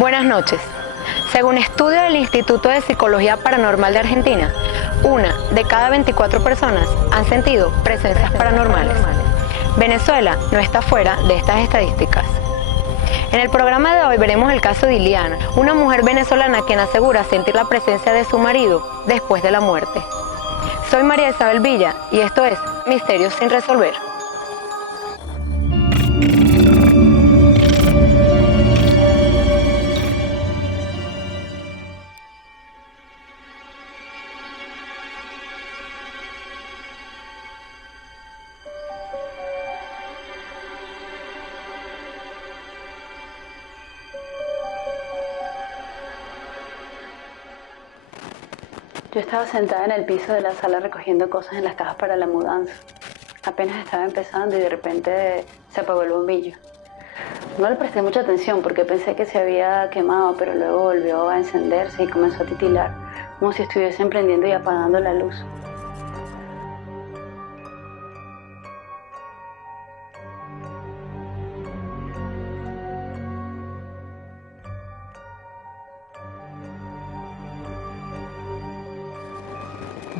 Buenas noches. Según estudio del Instituto de Psicología Paranormal de Argentina, 1 de cada 24 personas han sentido presencias paranormales. Venezuela no está fuera de estas estadísticas. En el programa de hoy veremos el caso de Iliana, una mujer venezolana quien asegura sentir la presencia de su marido después de la muerte. Soy María Isabel Villa y esto es Misterios sin resolver. Yo estaba sentada en el piso de la sala recogiendo cosas en las cajas para la mudanza. Apenas estaba empezando y de repente se apagó el bombillo. No le presté mucha atención porque pensé que se había quemado, pero luego volvió a encenderse y comenzó a titilar, como si estuviesen prendiendo y apagando la luz.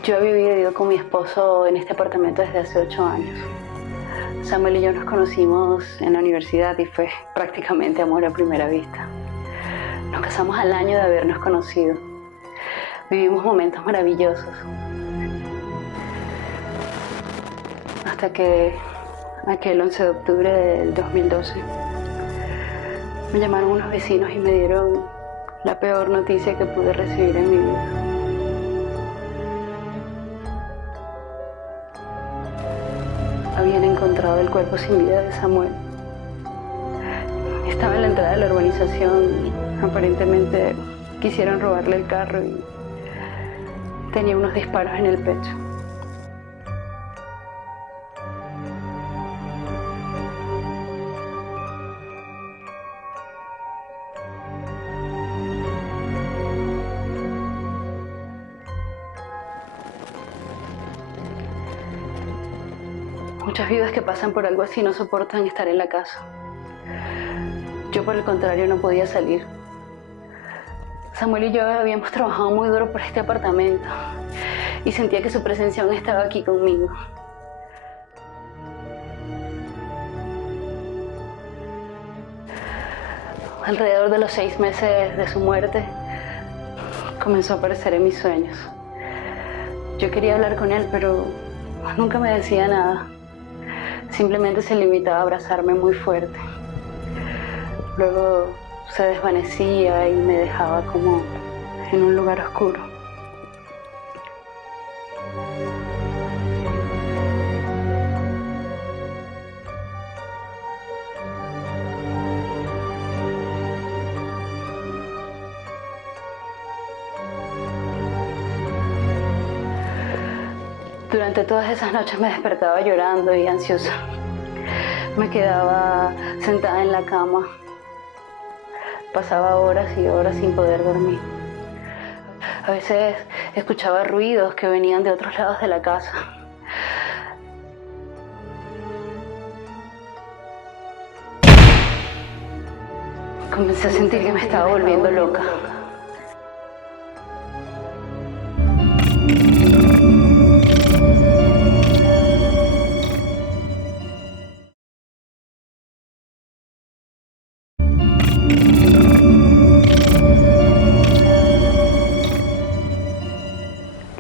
Yo había vivido con mi esposo en este apartamento desde hace 8 años. Samuel y yo nos conocimos en la universidad y fue prácticamente amor a primera vista. Nos casamos al año de habernos conocido. Vivimos momentos maravillosos. Hasta que aquel 11 de octubre del 2012 me llamaron unos vecinos y me dieron la peor noticia que pude recibir en mi vida. Habían encontrado el cuerpo sin vida de Samuel. Estaba en la entrada de la urbanización. Aparentemente quisieron robarle el carro y tenía unos disparos en el pecho. Muchas viudas que pasan por algo así no soportan estar en la casa. Yo, por el contrario, no podía salir. Samuel y yo habíamos trabajado muy duro por este apartamento y sentía que su presencia aún estaba aquí conmigo. Alrededor de los 6 meses de su muerte, comenzó a aparecer en mis sueños. Yo quería hablar con él, pero nunca me decía nada. Simplemente se limitaba a abrazarme muy fuerte. Luego se desvanecía y me dejaba como en un lugar oscuro. Durante todas esas noches me despertaba llorando y ansiosa. Me quedaba sentada en la cama. Pasaba horas y horas sin poder dormir. A veces escuchaba ruidos que venían de otros lados de la casa. Comencé a sentir que me estaba volviendo loca.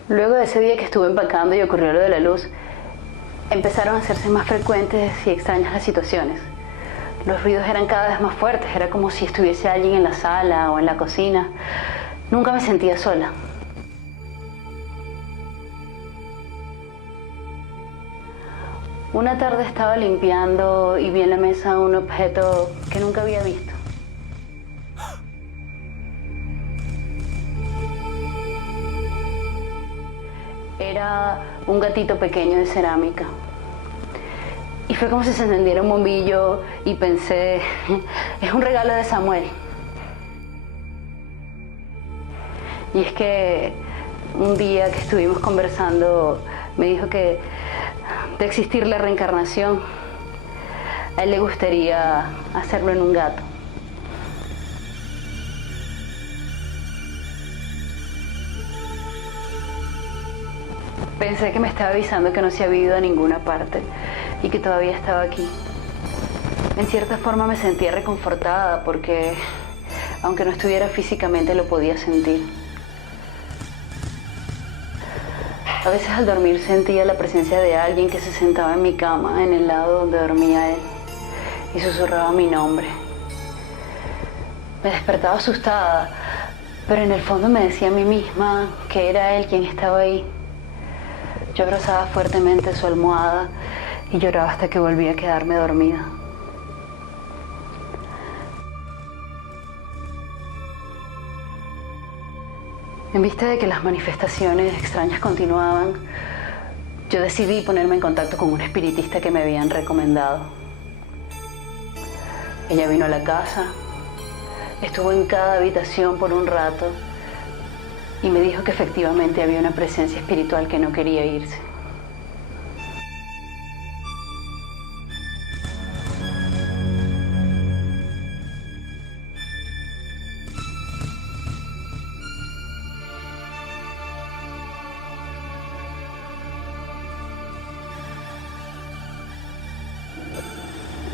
Luego de ese día que estuve empacando y ocurrió lo de la luz, empezaron a hacerse más frecuentes y extrañas las situaciones. Los ruidos eran cada vez más fuertes, era como si estuviese alguien en la sala o en la cocina. Nunca me sentía sola. Una tarde estaba limpiando y vi en la mesa un objeto que nunca había visto. Era un gatito pequeño de cerámica. Y fue como si se encendiera un bombillo y pensé, es un regalo de Samuel. Y es que un día que estuvimos conversando, me dijo que de existir la reencarnación, a él le gustaría hacerlo en un gato. Pensé que me estaba avisando que no se había ido a ninguna parte y que todavía estaba aquí. En cierta forma me sentía reconfortada porque, aunque no estuviera físicamente, lo podía sentir. A veces al dormir sentía la presencia de alguien que se sentaba en mi cama, en el lado donde dormía él, y susurraba mi nombre. Me despertaba asustada, pero en el fondo me decía a mí misma que era él quien estaba ahí. Yo abrazaba fuertemente su almohada y lloraba hasta que volví a quedarme dormida. En vista de que las manifestaciones extrañas continuaban, yo decidí ponerme en contacto con una espiritista que me habían recomendado. Ella vino a la casa, estuvo en cada habitación por un rato y me dijo que efectivamente había una presencia espiritual que no quería irse.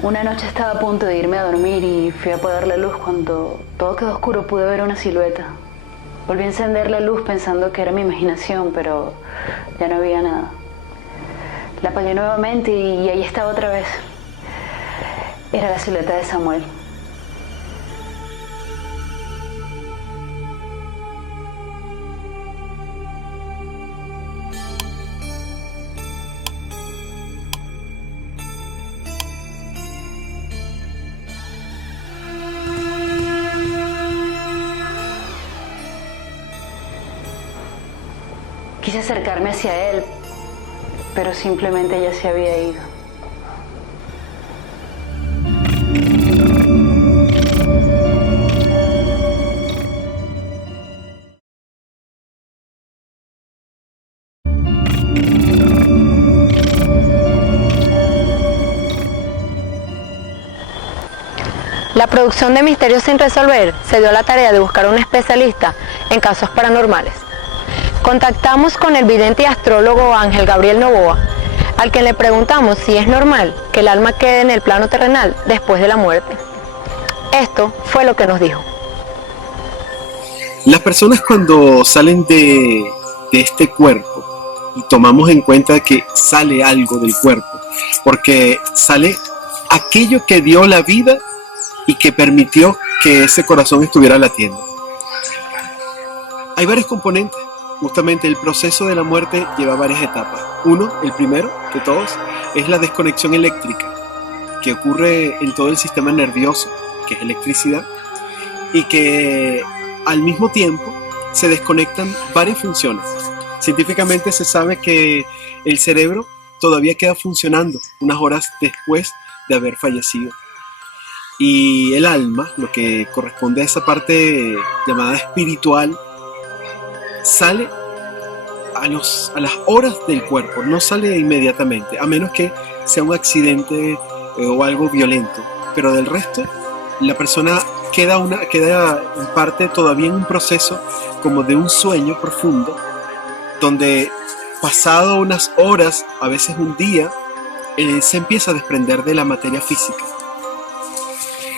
Una noche estaba a punto de irme a dormir y fui a apagar la luz. Cuando todo quedó oscuro pude ver una silueta. Volví a encender la luz pensando que era mi imaginación, pero ya no había nada. La apagué nuevamente y ahí estaba otra vez. Era la silueta de Samuel. Quise acercarme hacia él, pero simplemente ya se había ido. La producción de Misterios sin resolver se dio a la tarea de buscar a un especialista en casos paranormales. Contactamos con el vidente y astrólogo Ángel Gabriel Novoa, al que le preguntamos si es normal que el alma quede en el plano terrenal después de la muerte. Esto fue lo que nos dijo. Las personas cuando salen de este cuerpo, y tomamos en cuenta que sale algo del cuerpo, porque sale aquello que dio la vida y que permitió que ese corazón estuviera latiendo. Hay varios componentes. Justamente el proceso de la muerte lleva varias etapas. Uno, el primero de todos, es la desconexión eléctrica, que ocurre en todo el sistema nervioso, que es electricidad, y que al mismo tiempo se desconectan varias funciones. Científicamente se sabe que el cerebro todavía queda funcionando unas horas después de haber fallecido. Y el alma, lo que corresponde a esa parte llamada espiritual, sale a las horas del cuerpo, no sale inmediatamente, a menos que sea un accidente o algo violento. Pero del resto, la persona queda en parte todavía en un proceso como de un sueño profundo, donde pasado unas horas, a veces un día, se empieza a desprender de la materia física.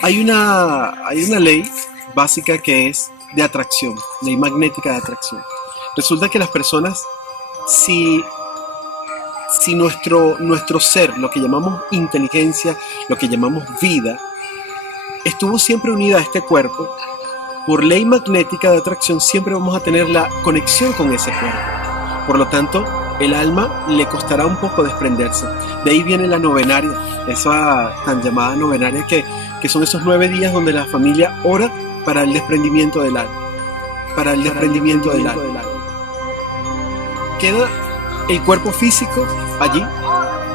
Hay una ley básica que es de atracción, ley magnética de atracción. Resulta que las personas, si nuestro ser, lo que llamamos inteligencia, lo que llamamos vida, estuvo siempre unida a este cuerpo, por ley magnética de atracción siempre vamos a tener la conexión con ese cuerpo. Por lo tanto, el alma le costará un poco desprenderse. De ahí viene la novenaria, esa tan llamada novenaria que son esos 9 días donde la familia ora para el desprendimiento del alma. Para el desprendimiento del alma. Queda el cuerpo físico allí,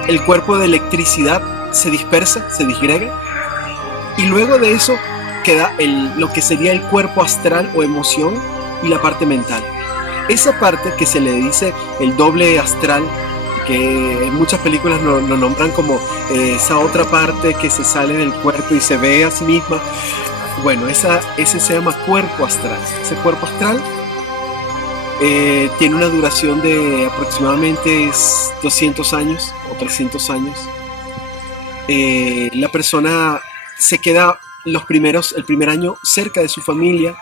el cuerpo de electricidad se dispersa, se disgrega, y luego de eso queda lo que sería el cuerpo astral o emoción y la parte mental. Esa parte que se le dice el doble astral, que en muchas películas lo nombran como esa otra parte que se sale del cuerpo y se ve a sí misma. Bueno, ese se llama cuerpo astral. Ese cuerpo astral Tiene una duración de aproximadamente 200 años o 300 años. La persona se queda el primer año cerca de su familia,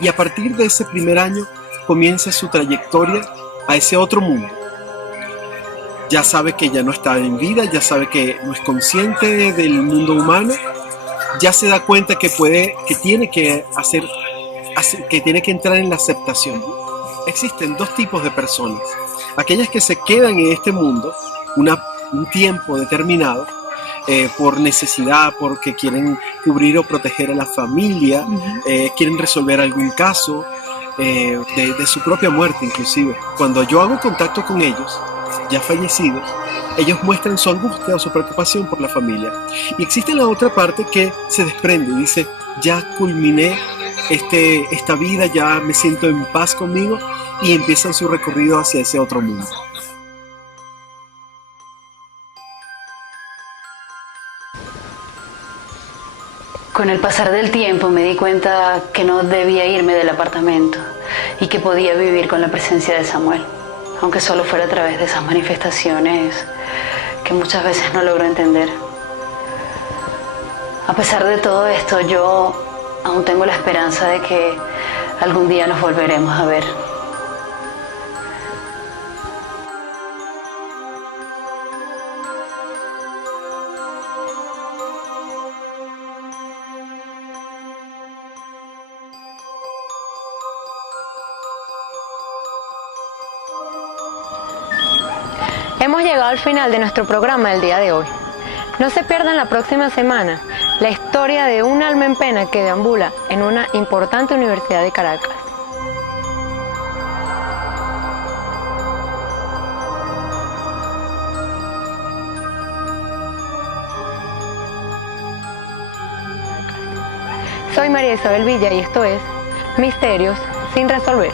y a partir de ese primer año comienza su trayectoria a ese otro mundo. Ya sabe que ya no está en vida, ya sabe que no es consciente del mundo humano, ya se da cuenta que tiene que entrar en la aceptación. Existen dos tipos de personas: aquellas que se quedan en este mundo un tiempo determinado, por necesidad, porque quieren cubrir o proteger a la familia, quieren resolver algún caso, de su propia muerte inclusive. Cuando yo hago contacto con ellos, ya fallecidos, ellos muestran su angustia o su preocupación por la familia. Y existe la otra parte que se desprende y dice: ya culminé esta vida, ya me siento en paz conmigo, y empiezan su recorrido hacia ese otro mundo. Con el pasar del tiempo me di cuenta que no debía irme del apartamento y que podía vivir con la presencia de Samuel, aunque solo fuera a través de esas manifestaciones que muchas veces no logro entender. A pesar de todo esto, yo aún tengo la esperanza de que algún día nos volveremos a ver. Hemos llegado al final de nuestro programa del día de hoy. No se pierdan la próxima semana la historia de un alma en pena que deambula en una importante universidad de Caracas. Soy María Isabel Villa y esto es Misterios sin resolver.